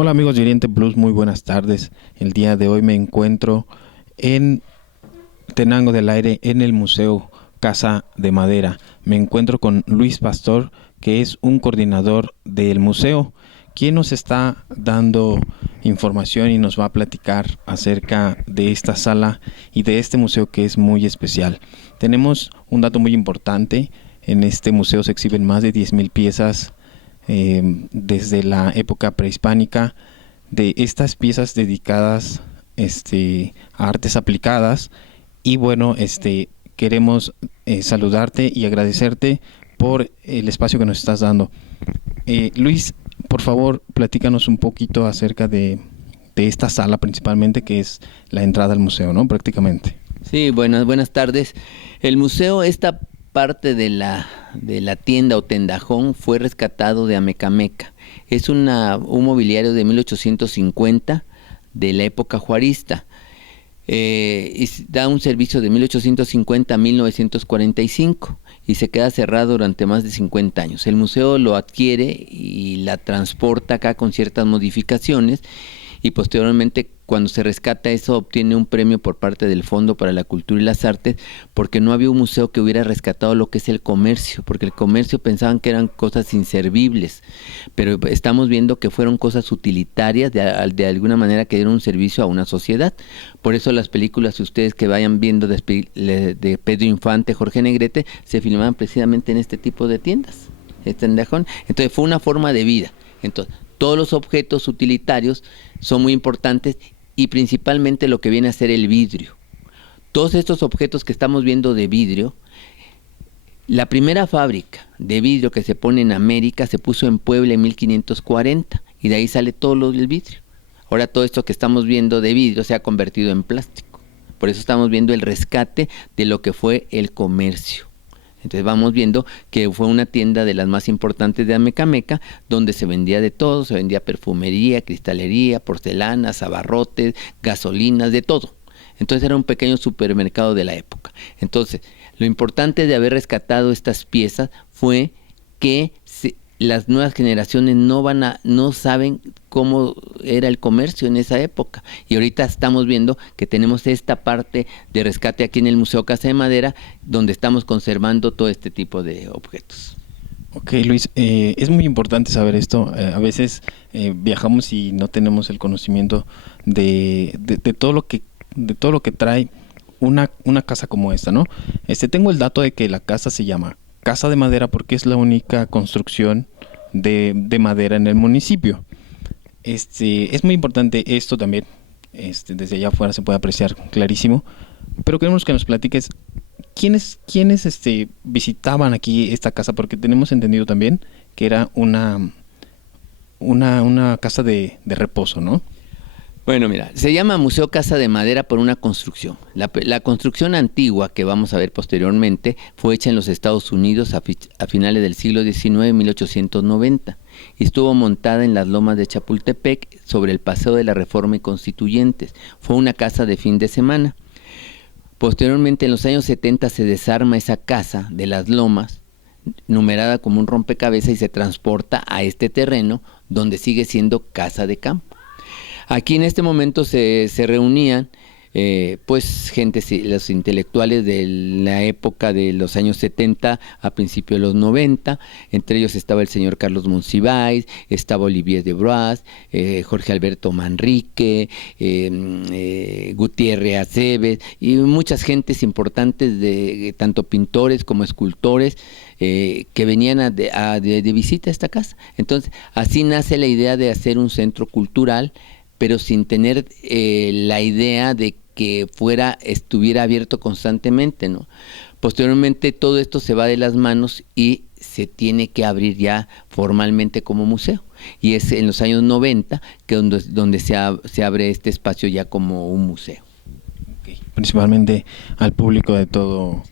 Hola amigos de Oriente Plus, muy buenas tardes. El día de hoy me encuentro en Tenango del Aire, en el Museo Casa de Madera. Me encuentro con Luis Pastor, que es un coordinador del museo, quien nos está dando información y nos va a platicar acerca de esta sala y de este museo que es muy especial. Tenemos un dato muy importante. En este museo se exhiben más de 10,000 piezas desde la época prehispánica, de estas piezas dedicadas a artes aplicadas. Y bueno, queremos saludarte y agradecerte por el espacio que nos estás dando. Luis, por favor, platícanos un poquito acerca de esta sala principalmente, que es la entrada al museo, ¿no? Prácticamente. Sí, buenas tardes. El museo, esta parte de la tienda o tendajón, fue rescatado de Amecameca. Es un mobiliario de 1850 de la época juarista. Da un servicio de 1850 a 1945 y se queda cerrado durante más de 50 años. El museo lo adquiere y la transporta acá con ciertas modificaciones, y posteriormente, cuando se rescata eso, obtiene un premio por parte del Fondo para la Cultura y las Artes, porque no había un museo que hubiera rescatado lo que es el comercio, porque el comercio pensaban que eran cosas inservibles, pero estamos viendo que fueron cosas utilitarias, de alguna manera que dieron un servicio a una sociedad. Por eso las películas, ustedes que vayan viendo de Pedro Infante, Jorge Negrete, se filmaban precisamente en este tipo de tiendas, Entonces fue una forma de vida. Entonces, todos los objetos utilitarios son muy importantes, y principalmente lo que viene a ser el vidrio. Todos estos objetos que estamos viendo de vidrio, la primera fábrica de vidrio que se pone en América se puso en Puebla en 1540, y de ahí sale todo lo del vidrio. Ahora todo esto que estamos viendo de vidrio se ha convertido en plástico. Por eso estamos viendo el rescate de lo que fue el comercio. Entonces vamos viendo que fue una tienda de las más importantes de Amecameca, donde se vendía de todo, se vendía perfumería, cristalería, porcelanas, abarrotes, gasolinas, de todo. Entonces era un pequeño supermercado de la época. Entonces, lo importante de haber rescatado estas piezas fue que las nuevas generaciones no saben cómo era el comercio en esa época, y ahorita estamos viendo que tenemos esta parte de rescate aquí en el Museo Casa de Madera, donde estamos conservando todo este tipo de objetos. Ok, Luis, es muy importante saber esto. A veces viajamos y no tenemos el conocimiento de todo lo que trae una casa como esta, ¿no? Tengo el dato de que la casa se llama Casa de Madera porque es la única construcción de madera en el municipio. Es muy importante esto también. Desde allá afuera se puede apreciar clarísimo. Pero queremos que nos platiques quiénes visitaban aquí esta casa, porque tenemos entendido también que era una casa de reposo, ¿no? Bueno, mira, se llama Museo Casa de Madera por una construcción. La construcción antigua que vamos a ver posteriormente fue hecha en los Estados Unidos a finales del siglo XIX, 1890, y estuvo montada en las lomas de Chapultepec, sobre el Paseo de la Reforma y Constituyentes. Fue una casa de fin de semana. Posteriormente, en los años 70, se desarma esa casa de las lomas, numerada como un rompecabezas, y se transporta a este terreno, donde sigue siendo casa de campo. Aquí en este momento se reunían pues gente, los intelectuales de la época de los años 70 a principios de los 90, entre ellos estaba el señor Carlos Monsiváis, estaba Olivier de Broas, Jorge Alberto Manrique, Gutiérrez Aceves, y muchas gentes importantes, tanto pintores como escultores, que venían de visita a esta casa. Entonces, así nace la idea de hacer un centro cultural, pero sin tener la idea de que estuviera abierto constantemente, ¿no? Posteriormente todo esto se va de las manos y se tiene que abrir ya formalmente como museo. Y es en los años 90 que donde se abre este espacio ya como un museo. Okay. Principalmente al público de todo.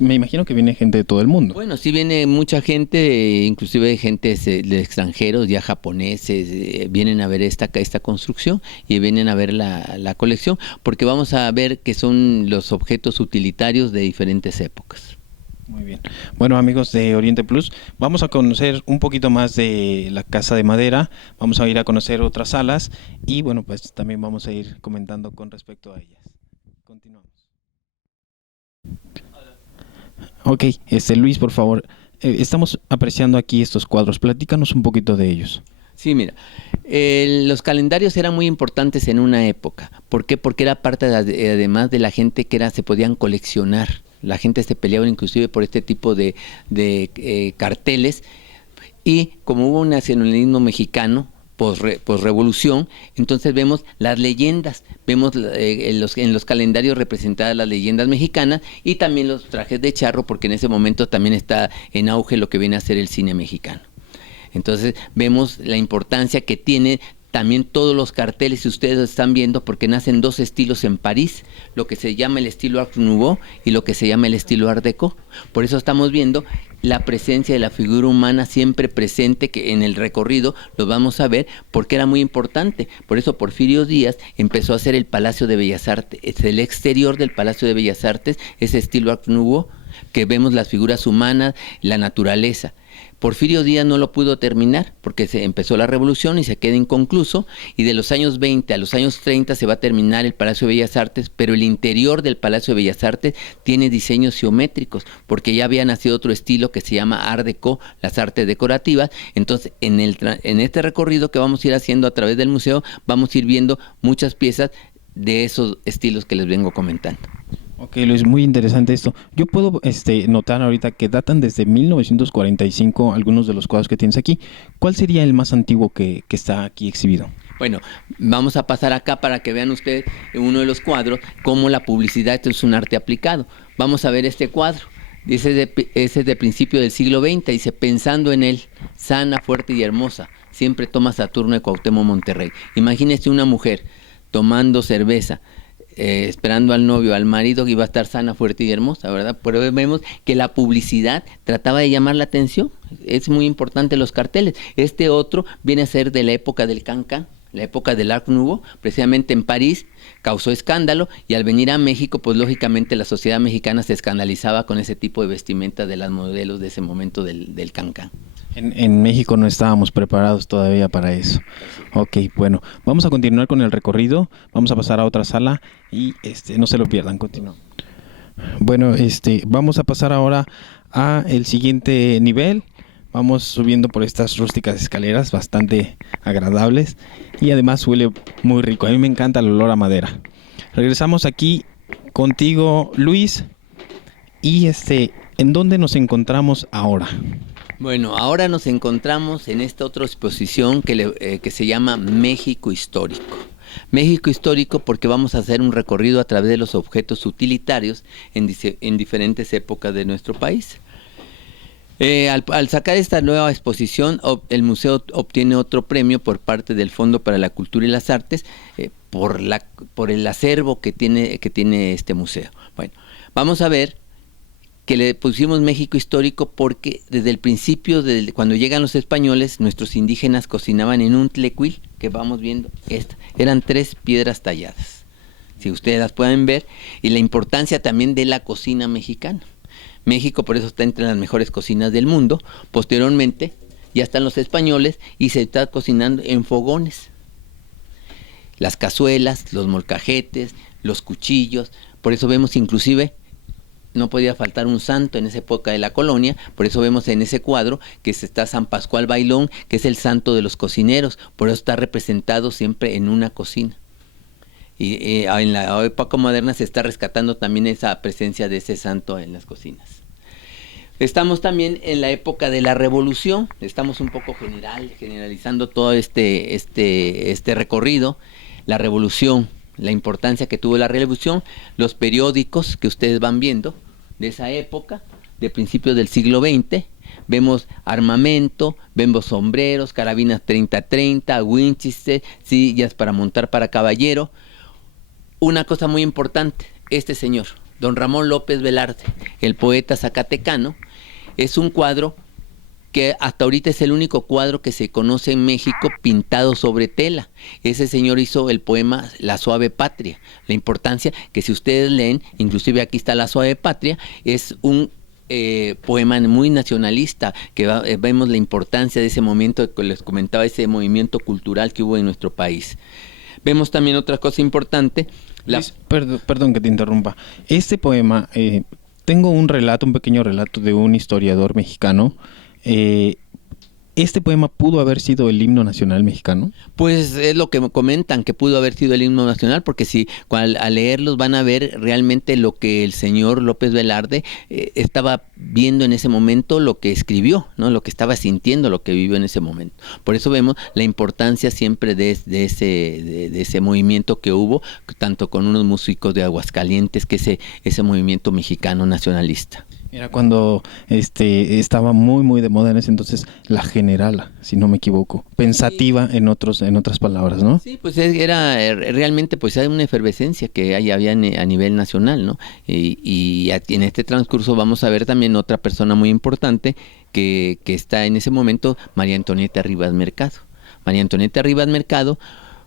Me imagino que viene gente de todo el mundo. Bueno, sí viene mucha gente, inclusive gente de extranjeros, ya japoneses, vienen a ver esta construcción y vienen a ver la colección, porque vamos a ver que son los objetos utilitarios de diferentes épocas. Muy bien. Bueno, amigos de Oriente Plus, vamos a conocer un poquito más de la Casa de Madera, vamos a ir a conocer otras salas y bueno, pues también vamos a ir comentando con respecto a ellas. Continuamos. Ok, Luis, por favor, estamos apreciando aquí estos cuadros, platícanos un poquito de ellos. Sí, mira, los calendarios eran muy importantes en una época. ¿Por qué? Porque era parte, además de la gente que se podían coleccionar. La gente se peleaba inclusive por este tipo de carteles. Y como hubo un nacionalismo mexicano, posrevolución, entonces vemos las leyendas, vemos en los calendarios representadas las leyendas mexicanas y también los trajes de charro, porque en ese momento también está en auge lo que viene a ser el cine mexicano. Entonces vemos la importancia que tiene también todos los carteles, si ustedes están viendo, porque nacen dos estilos en París, lo que se llama el estilo Art Nouveau y lo que se llama el estilo Art Deco. Por eso estamos viendo la presencia de la figura humana siempre presente, que en el recorrido lo vamos a ver, porque era muy importante. Por eso Porfirio Díaz empezó a hacer el Palacio de Bellas Artes, el exterior del Palacio de Bellas Artes, ese estilo Art Nouveau, que vemos las figuras humanas, la naturaleza. Porfirio Díaz no lo pudo terminar porque se empezó la revolución y se queda inconcluso, y de los años 20 a los años 30 se va a terminar el Palacio de Bellas Artes, pero el interior del Palacio de Bellas Artes tiene diseños geométricos porque ya había nacido otro estilo que se llama Art Deco, las artes decorativas. Entonces en este recorrido que vamos a ir haciendo a través del museo vamos a ir viendo muchas piezas de esos estilos que les vengo comentando. Ok, Luis, muy interesante esto. Yo puedo notar ahorita que datan desde 1945 algunos de los cuadros que tienes aquí. ¿Cuál sería el más antiguo que está aquí exhibido? Bueno, vamos a pasar acá para que vean ustedes en uno de los cuadros cómo la publicidad es un arte aplicado. Vamos a ver este cuadro. Ese es de principio del siglo XX, dice: pensando en él, sana, fuerte y hermosa, siempre toma Saturno de Cuauhtémoc Monterrey. Imagínese una mujer tomando cerveza, esperando al novio, al marido, que iba a estar sana, fuerte y hermosa, ¿verdad? Pero vemos que la publicidad trataba de llamar la atención. Es muy importante los carteles. Este otro viene a ser de la época del Can-Can, la época del Art Nouveau, precisamente en París, causó escándalo, y al venir a México, pues lógicamente la sociedad mexicana se escandalizaba con ese tipo de vestimenta de las modelos de ese momento del Can-Can. En México no estábamos preparados todavía para eso. Ok, bueno, vamos a continuar con el recorrido, vamos a pasar a otra sala y no se lo pierdan, continuamos. Bueno, vamos a pasar ahora a el siguiente nivel. Vamos subiendo por estas rústicas escaleras bastante agradables y además huele muy rico. A mí me encanta el olor a madera. Regresamos aquí contigo, Luis, y ¿en dónde nos encontramos ahora? Bueno, ahora nos encontramos en esta otra exposición que se llama México Histórico. México Histórico porque vamos a hacer un recorrido a través de los objetos utilitarios en diferentes épocas de nuestro país. Al sacar esta nueva exposición, el museo obtiene otro premio por parte del Fondo para la Cultura y las Artes por el acervo que tiene este museo. Bueno, vamos a ver que le pusimos México Histórico porque desde el principio, cuando llegan los españoles, nuestros indígenas cocinaban en un tlecuil, que vamos viendo, eran 3 piedras talladas, si ustedes las pueden ver, y la importancia también de la cocina mexicana. México por eso está entre las mejores cocinas del mundo. Posteriormente ya están los españoles y se está cocinando en fogones. Las cazuelas, los molcajetes, los cuchillos, por eso vemos inclusive, no podía faltar un santo en esa época de la colonia, por eso vemos en ese cuadro que está San Pascual Bailón, que es el santo de los cocineros, por eso está representado siempre en una cocina. Y en la época moderna se está rescatando también esa presencia de ese santo en las cocinas. Estamos también en la época de la Revolución, estamos un poco generalizando todo este recorrido. La Revolución, la importancia que tuvo la Revolución, los periódicos que ustedes van viendo de esa época, de principios del siglo XX, vemos armamento, vemos sombreros, carabinas 30-30, Winchester, sillas para montar para caballero. Una cosa muy importante, este señor, don Ramón López Velarde, el poeta zacatecano, es un cuadro que hasta ahorita es el único cuadro que se conoce en México pintado sobre tela. Ese señor hizo el poema La Suave Patria. La importancia que si ustedes leen, inclusive aquí está La Suave Patria, es un poema muy nacionalista, que vemos la importancia de ese momento que les comentaba, ese movimiento cultural que hubo en nuestro país. Vemos también otra cosa importante. Luis, perdón que te interrumpa. Este poema, tengo un pequeño relato de un historiador mexicano. ¿Este poema pudo haber sido el himno nacional mexicano? Pues es lo que comentan, que pudo haber sido el himno nacional, porque si al leerlos van a ver realmente lo que el señor López Velarde estaba viendo en ese momento, lo que escribió, ¿no? Lo que estaba sintiendo, lo que vivió en ese momento. Por eso vemos la importancia siempre de ese movimiento que hubo, tanto con unos músicos de Aguascalientes, que ese movimiento mexicano nacionalista. Era cuando estaba muy de moda en ese entonces la generala, si no me equivoco, pensativa sí. en otras palabras, ¿no? Sí, pues era realmente pues hay una efervescencia que había a nivel nacional, ¿no? Y en este transcurso vamos a ver también otra persona muy importante que está en ese momento, María Antonieta Rivas Mercado. María Antonieta Rivas Mercado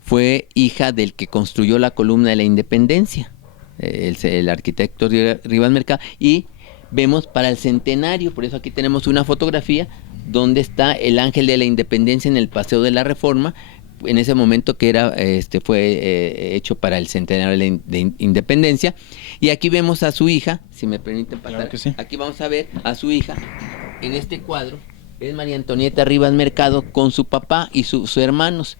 fue hija del que construyó la columna de la Independencia, el arquitecto Rivas Mercado, y vemos para el centenario, por eso aquí tenemos una fotografía donde está el Ángel de la Independencia en el Paseo de la Reforma, en ese momento que fue hecho para el centenario de Independencia, y aquí vemos a su hija, si me permiten pasar, claro que sí. Aquí vamos a ver a su hija en este cuadro, es María Antonieta Rivas Mercado con su papá y sus hermanos.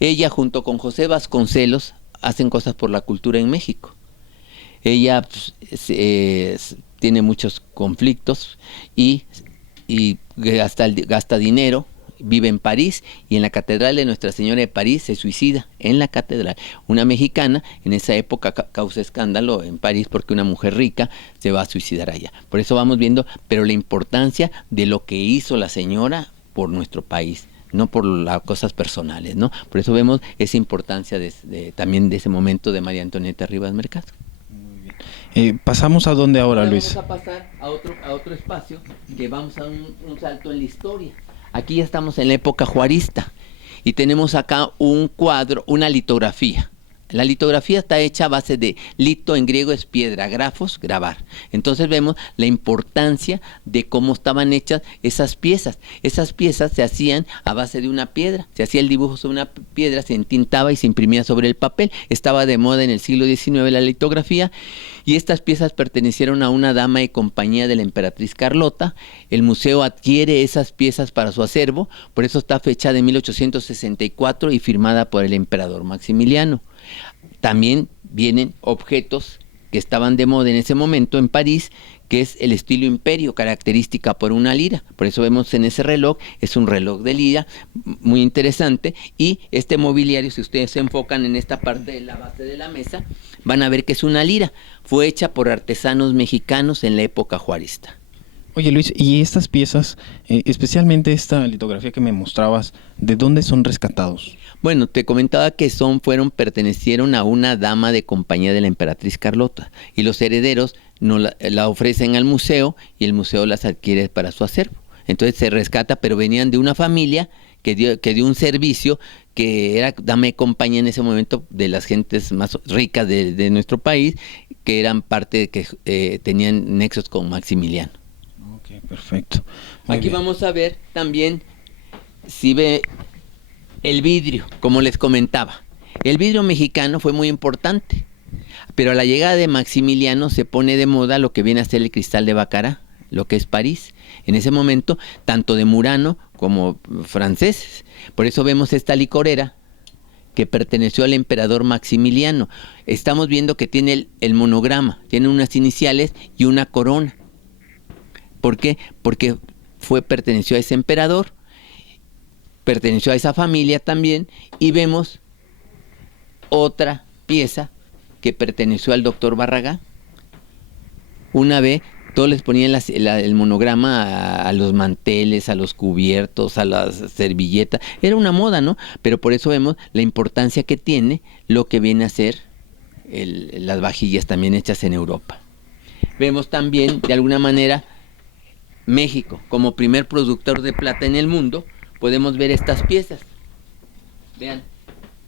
Ella junto con José Vasconcelos hacen cosas por la cultura en México. Ella tiene muchos conflictos y gasta dinero, vive en París y en la Catedral de Nuestra Señora de París se suicida en la catedral. Una mexicana en esa época causa escándalo en París porque una mujer rica se va a suicidar allá. Por eso vamos viendo, pero la importancia de lo que hizo la señora por nuestro país, no por las cosas personales, ¿no? Por eso vemos esa importancia también de ese momento de María Antonieta Rivas Mercado. ¿Pasamos a dónde ahora, Luis? Vamos a pasar a otro espacio, que vamos a un salto en la historia. Aquí ya estamos en la época juarista y tenemos acá un cuadro, una litografía. La litografía está hecha a base de lito, en griego es piedra, grafos, grabar. Entonces vemos la importancia de cómo estaban hechas esas piezas. Esas piezas se hacían a base de una piedra. Se hacía el dibujo sobre una piedra, se entintaba y se imprimía sobre el papel. Estaba de moda en el siglo XIX la litografía y estas piezas pertenecieron a una dama de compañía de la emperatriz Carlota. El museo adquiere esas piezas para su acervo, por eso está fecha de 1864 y firmada por el emperador Maximiliano. También vienen objetos que estaban de moda en ese momento en París, que es el estilo imperio, característica por una lira. Por eso vemos en ese reloj, es un reloj de lira, muy interesante. Y este mobiliario, si ustedes se enfocan en esta parte de la base de la mesa, van a ver que es una lira. Fue hecha por artesanos mexicanos en la época juarista. Oye, Luis, y estas piezas, especialmente esta litografía que me mostrabas, ¿de dónde son rescatados? Bueno, te comentaba que pertenecieron a una dama de compañía de la emperatriz Carlota y los herederos la ofrecen al museo y el museo las adquiere para su acervo. Entonces se rescata, pero venían de una familia que dio un servicio, que era dama de compañía en ese momento de las gentes más ricas de nuestro país, que eran parte que tenían nexos con Maximiliano. Ok, perfecto. Aquí vamos a ver también, si ve el vidrio, como les comentaba. El vidrio mexicano fue muy importante, pero a la llegada de Maximiliano se pone de moda lo que viene a ser el cristal de Baccarat, lo que es París. En ese momento, tanto de Murano como franceses. Por eso vemos esta licorera que perteneció al emperador Maximiliano. Estamos viendo que tiene el monograma, tiene unas iniciales y una corona. ¿Por qué? Porque perteneció a ese emperador, perteneció a esa familia también, y vemos otra pieza que perteneció al doctor Barragán. Una vez todos les ponían el monograma a los manteles, a los cubiertos, a las servilletas. Era una moda, ¿no? Pero por eso vemos la importancia que tiene lo que viene a ser las vajillas también hechas en Europa. Vemos también, de alguna manera, México como primer productor de plata en el mundo. Podemos ver estas piezas. Vean,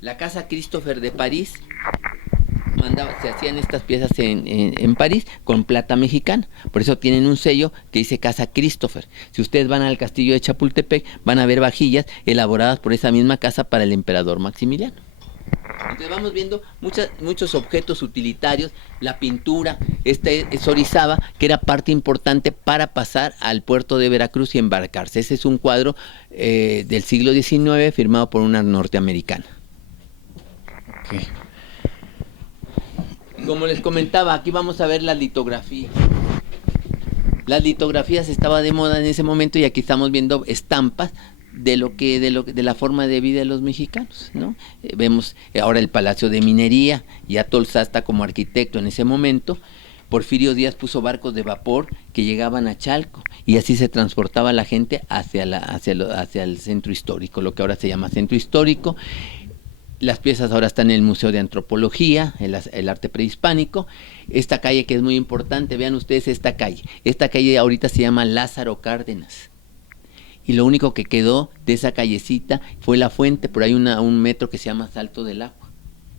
la Casa Christopher de París se hacían estas piezas en París con plata mexicana. Por eso tienen un sello que dice Casa Christopher. Si ustedes van al castillo de Chapultepec, van a ver vajillas elaboradas por esa misma casa para el emperador Maximiliano. Entonces vamos viendo muchos objetos utilitarios, la pintura, esta es Orizaba, que era parte importante para pasar al puerto de Veracruz y embarcarse. Ese es un cuadro del siglo XIX firmado por una norteamericana. Okay. Como les comentaba, aquí vamos a ver la litografía. Las litografías estaban de moda en ese momento y aquí estamos viendo estampas de la forma de vida de los mexicanos, ¿no? Vemos ahora el Palacio de Minería, ya Tolsasta como arquitecto en ese momento. Porfirio Díaz puso barcos de vapor que llegaban a Chalco y así se transportaba la gente hacia el centro histórico, lo que ahora se llama centro histórico. Las piezas ahora están en el Museo de Antropología, el arte prehispánico. Esta calle que es muy importante, vean ustedes esta calle. Esta calle ahorita se llama Lázaro Cárdenas. Y lo único que quedó de esa callecita fue la fuente, por ahí un metro que se llama Salto del Agua.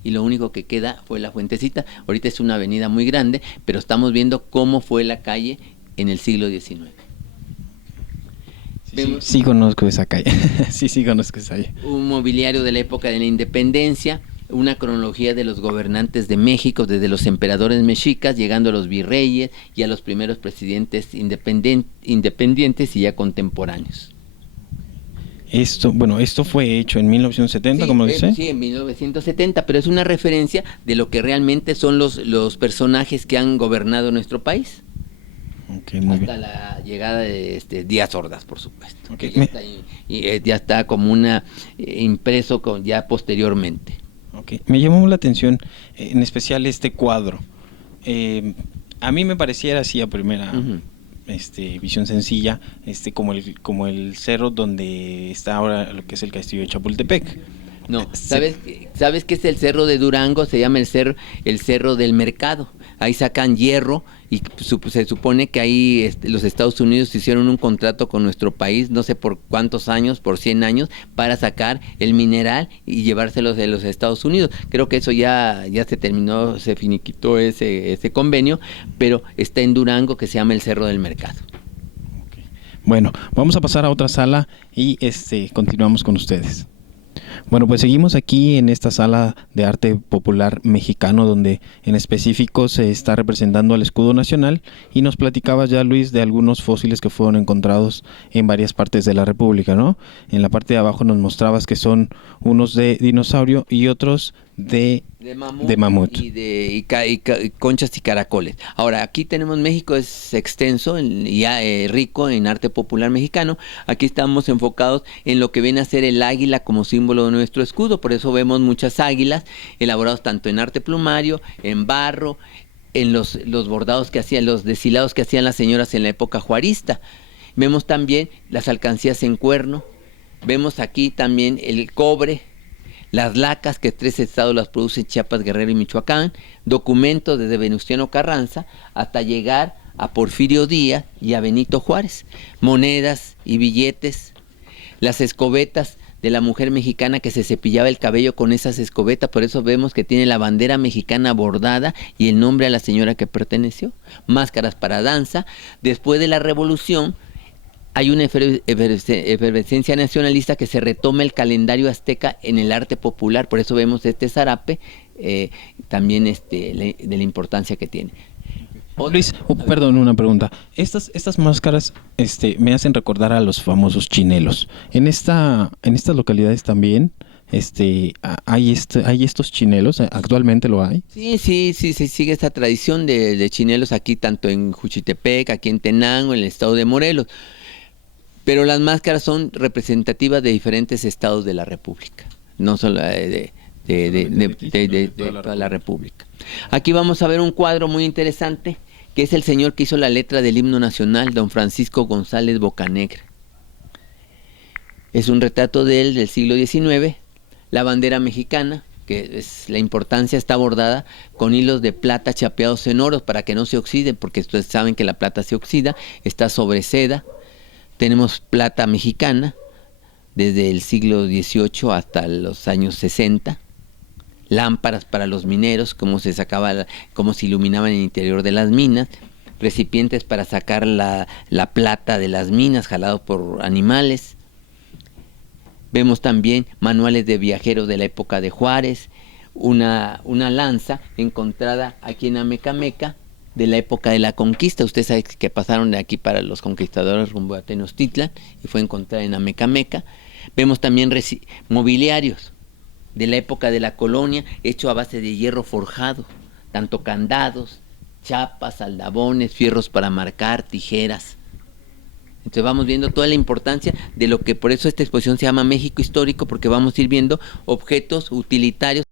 Y lo único que queda fue la fuentecita. Ahorita es una avenida muy grande, pero estamos viendo cómo fue la calle en el siglo XIX. Sí conozco esa calle. sí conozco esa calle. Un mobiliario de la época de la independencia, una cronología de los gobernantes de México, desde los emperadores mexicas, llegando a los virreyes y a los primeros presidentes independientes y ya contemporáneos. Esto fue hecho en 1970, como dice. Sí, en 1970, pero es una referencia de lo que realmente son los personajes que han gobernado nuestro país. Okay, muy hasta bien. La llegada de Díaz Ordaz, por supuesto. Okay. Ya está como impreso ya posteriormente. Okay. Me llamó la atención, en especial este cuadro. A mí me pareciera así a primera visión sencilla, como el cerro donde está ahora lo que es el castillo de Chapultepec. No, ¿sabes qué es el Cerro de Durango? Se llama el Cerro del Mercado. Ahí sacan hierro y se supone que ahí los Estados Unidos hicieron un contrato con nuestro país, no sé por cuántos años, por 100 años, para sacar el mineral y llevárselos de los Estados Unidos. Creo que eso ya se terminó, se finiquitó ese convenio, pero está en Durango, que se llama el Cerro del Mercado. Okay. Bueno, vamos a pasar a otra sala y continuamos con ustedes. Bueno, pues seguimos aquí en esta sala de arte popular mexicano, donde en específico se está representando al escudo nacional, y nos platicabas ya, Luis, de algunos fósiles que fueron encontrados en varias partes de la República, ¿no? En la parte de abajo nos mostrabas que son unos de dinosaurio y otros de mamut. Y conchas y caracoles. Ahora, aquí tenemos México, es extenso y rico en arte popular mexicano. Aquí estamos enfocados en lo que viene a ser el águila como símbolo de nuestro escudo. Por eso vemos muchas águilas elaborados tanto en arte plumario, en barro, en los bordados que hacían, los deshilados que hacían las señoras en la época juarista. Vemos también las alcancías en cuerno. Vemos aquí también el cobre, las lacas, que 3 estados las producen, Chiapas, Guerrero y Michoacán, documentos desde Venustiano Carranza hasta llegar a Porfirio Díaz y a Benito Juárez, monedas y billetes, las escobetas de la mujer mexicana que se cepillaba el cabello con esas escobetas, por eso vemos que tiene la bandera mexicana bordada y el nombre a la señora que perteneció, máscaras para danza. Después de la Revolución hay una efervescencia nacionalista que se retoma el calendario azteca en el arte popular, por eso vemos este zarape, también de la importancia que tiene. Luis, perdón, una pregunta. Estas máscaras me hacen recordar a los famosos chinelos. En estas localidades también hay estos chinelos, ¿actualmente lo hay? Sí, se sigue esta tradición de chinelos aquí, tanto en Juchitepec, aquí en Tenango, en el estado de Morelos. Pero las máscaras son representativas de diferentes estados de la República, no solo de toda la República. Aquí vamos a ver un cuadro muy interesante, que es el señor que hizo la letra del himno nacional, don Francisco González Bocanegra. Es un retrato de él del siglo XIX, la bandera mexicana, que es la importancia, está bordada con hilos de plata chapeados en oro para que no se oxiden, porque ustedes saben que la plata se oxida, está sobre seda. Tenemos plata mexicana desde el siglo XVIII hasta los años 60. lámparas para los mineros, cómo cómo se iluminaban el interior de las minas, recipientes para sacar la plata de las minas, jalados por animales. Vemos también manuales de viajeros de la época de Juárez, una lanza encontrada aquí en Amecameca, de la época de la conquista. Ustedes saben que pasaron de aquí para los conquistadores rumbo a Tenochtitlan y fue encontrada en Amecameca. Vemos también mobiliarios de la época de la colonia, hecho a base de hierro forjado, tanto candados, chapas, aldabones, fierros para marcar, tijeras. Entonces vamos viendo toda la importancia de lo que, por eso esta exposición se llama México Histórico, porque vamos a ir viendo objetos utilitarios